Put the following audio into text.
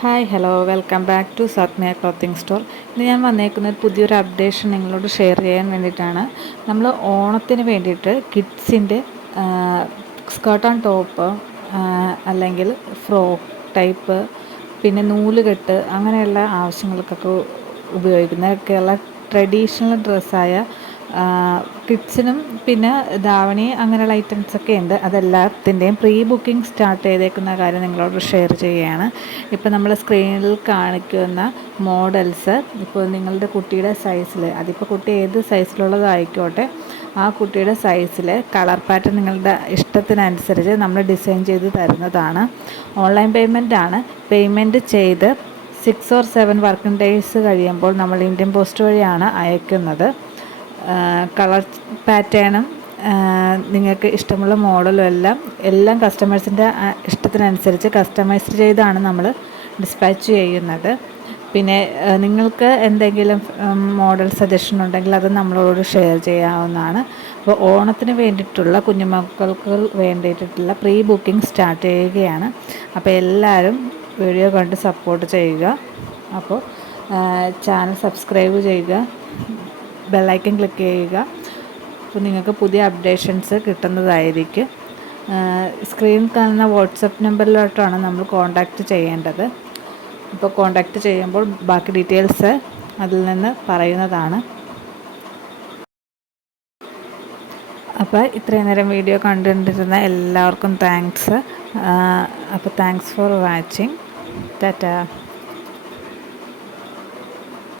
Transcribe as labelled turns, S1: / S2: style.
S1: Hi hello welcome back to Sathmiya clothing store ഇന്ന് ഞാൻ വന്നേക്കുന്നത് പുതിയൊരു അപ്ഡേഷൻ നിങ്ങളോട് ഷെയർ ചെയ്യാൻ വേണ്ടിയിട്ടാണ്. നമ്മൾ ഓണത്തിന് വേണ്ടിയിട്ട് കിഡ്സിന്റെ സ്കേർട്ട് ആൻഡ് ടോപ്പ് അല്ലെങ്കിൽ ഫ്രോക്ക് ടൈപ്പ് പിന്നെ നൂലുകെട്ട് അങ്ങനെയുള്ള ആവശ്യങ്ങൾക്കൊക്കെ ഉപയോഗിക്കുന്ന ഒക്കെയുള്ള ട്രഡീഷണൽ ഡ്രസ്സായ കിഡ്സിനും പിന്നെ ധാവണി അങ്ങനെയുള്ള ഐറ്റംസൊക്കെ ഉണ്ട്. അതെല്ലാത്തിന്റെയും പ്രീ ബുക്കിംഗ് സ്റ്റാർട്ട് ചെയ്തേക്കുന്ന കാര്യം നിങ്ങളോട് ഷെയർ ചെയ്യുകയാണ്. ഇപ്പോൾ നമ്മൾ സ്ക്രീനിൽ കാണിക്കുന്ന മോഡൽസ് ഇപ്പോൾ നിങ്ങളുടെ കുട്ടിയുടെ സൈസിൽ അതിപ്പോൾ കുട്ടി ഏത് സൈസിലുള്ളതായിക്കോട്ടെ ആ കുട്ടിയുടെ സൈസിൽ കളർ പാറ്റേൺ നിങ്ങളുടെ ഇഷ്ടത്തിനനുസരിച്ച് നമ്മൾ ഡിസൈൻ ചെയ്ത് തരുന്നതാണ്. ഓൺലൈൻ പേയ്മെന്റ് ആണ്. പേയ്മെന്റ് ചെയ്ത് six or seven working days കഴിയുമ്പോൾ നമ്മൾ ഇന്ത്യൻ പോസ്റ്റ് വഴിയാണ് അയക്കുന്നത്. കളർ പാറ്റേണും നിങ്ങൾക്ക് ഇഷ്ടമുള്ള മോഡലും എല്ലാം എല്ലാം കസ്റ്റമേഴ്സിന്റെ ഇഷ്ടത്തിനനുസരിച്ച് കസ്റ്റമൈസ് ചെയ്താണ് നമ്മൾ ഡിസ്പാച്ച് ചെയ്യുന്നത്. പിന്നെ നിങ്ങൾക്ക് എന്തെങ്കിലും മോഡൽ സജഷൻ ഉണ്ടെങ്കിൽ അത് നമ്മളോട് ഷെയർ ചെയ്യാവുന്നതാണ്. അപ്പോൾ ഓണത്തിന് വേണ്ടിയിട്ടുള്ള കുഞ്ഞുമക്കൾക്ക് വേണ്ടിയിട്ടുള്ള പ്രീ ബുക്കിംഗ് സ്റ്റാർട്ട് ചെയ്യുകയാണ്. അപ്പോൾ എല്ലാവരും വീഡിയോ കണ്ട് സപ്പോർട്ട് ചെയ്യുക. അപ്പോൾ ചാനൽ സബ്സ്ക്രൈബ് ചെയ്യുക. ബെല്ലൈക്കൻ ക്ലിക്ക് ചെയ്യുക. അപ്പോൾ നിങ്ങൾക്ക് പുതിയ അപ്ഡേഷൻസ് കിട്ടുന്നതായിരിക്കും. സ്ക്രീനിൽ കാണുന്ന വാട്സപ്പ് നമ്പറിലോട്ടാണ് നമ്മൾ കോൺടാക്റ്റ് ചെയ്യേണ്ടത്. ഇപ്പോൾ കോൺടാക്റ്റ് ചെയ്യുമ്പോൾ ബാക്കി ഡീറ്റെയിൽസ് അതിൽ നിന്ന് പറയുന്നതാണ്. അപ്പോൾ ഇത്രയും നേരം വീഡിയോ കണ്ടുകൊണ്ടിരുന്ന എല്ലാവർക്കും താങ്ക്സ് അപ്പോൾ താങ്ക്സ് ഫോർ വാച്ചിങ് ടാറ്റ